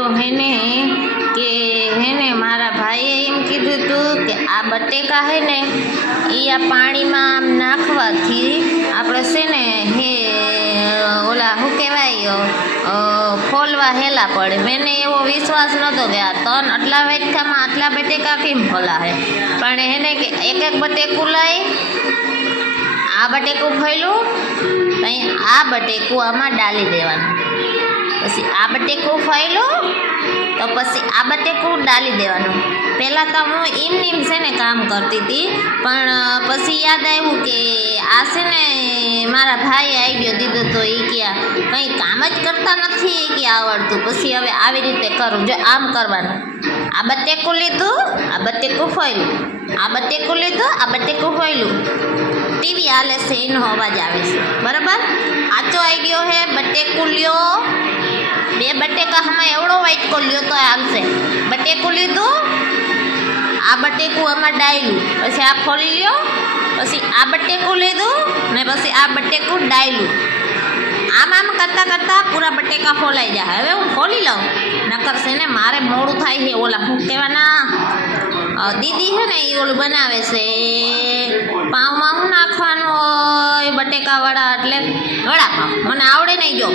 આવ્યો હેને કે હેને મારા ભાઈએ એમ કીધું હતું કે આ બટેકા હે ને એ આ પાણીમાં આમ નાખવાથી આપણે છે ને હે ઓલા શું કહેવાય ફોલવા હેલા પડે. મને એવો વિશ્વાસ નહોતો કે આ આટલા વેટકામાં આટલા બટેકા કેમ ફોલા હે. પણ હેને કે એક એક બટેકું લઈ આ બટેકું ફોલ્યું ત્યાં આ બટેકું આમાં ડાલી દેવાનું. પછી આ બટેકું ફોલ્યું તો પછી આ બટેકું ડાલી દેવાનું. પહેલાં તો હું એમ છે ને કામ કરતી હતી, પણ પછી યાદ આવ્યું કે આ છે ને મારા ભાઈએ આઈડિયો દીધો તો એ કે કંઈ કામ જ કરતા નથી કે આવડતું. પછી હવે આવી રીતે કરું, જો આમ કરવાનું. આ બટેકું લીધું, આ બટેકું ફોલ્યું, આ બટેકું લીધું, આ બટેકું ફોલ્યું. ટીવી હાલે છે એનો અવાજ આવે છે, બરાબર. આચો આઈડિયો હે. બટેકું લ્યો, બે બટેકા હમણાં એવડો વાઇટકો લ્યો તો હાલશે. બટેકું લીધું, આ બટેકું આમાં ડાયલું, પછી આ ખોલી લ્યો, પછી આ બટેકું લીધું ને પછી આ બટેકું ડાયલું. આમ આમ કરતાં કરતાં પૂરા બટેકા ફોલાઈ જાય. હવે હું ખોલી લઉં, નકર છે ને મારે મોડું થાય છે. ઓલા શું કહેવાના દીદી છે ને એ ઓલું બનાવે છે પાઉંમાં શું નાખવાનું હોય બટેકાવાળા, એટલે વડાપાઉં. મને આવડે નહીં જો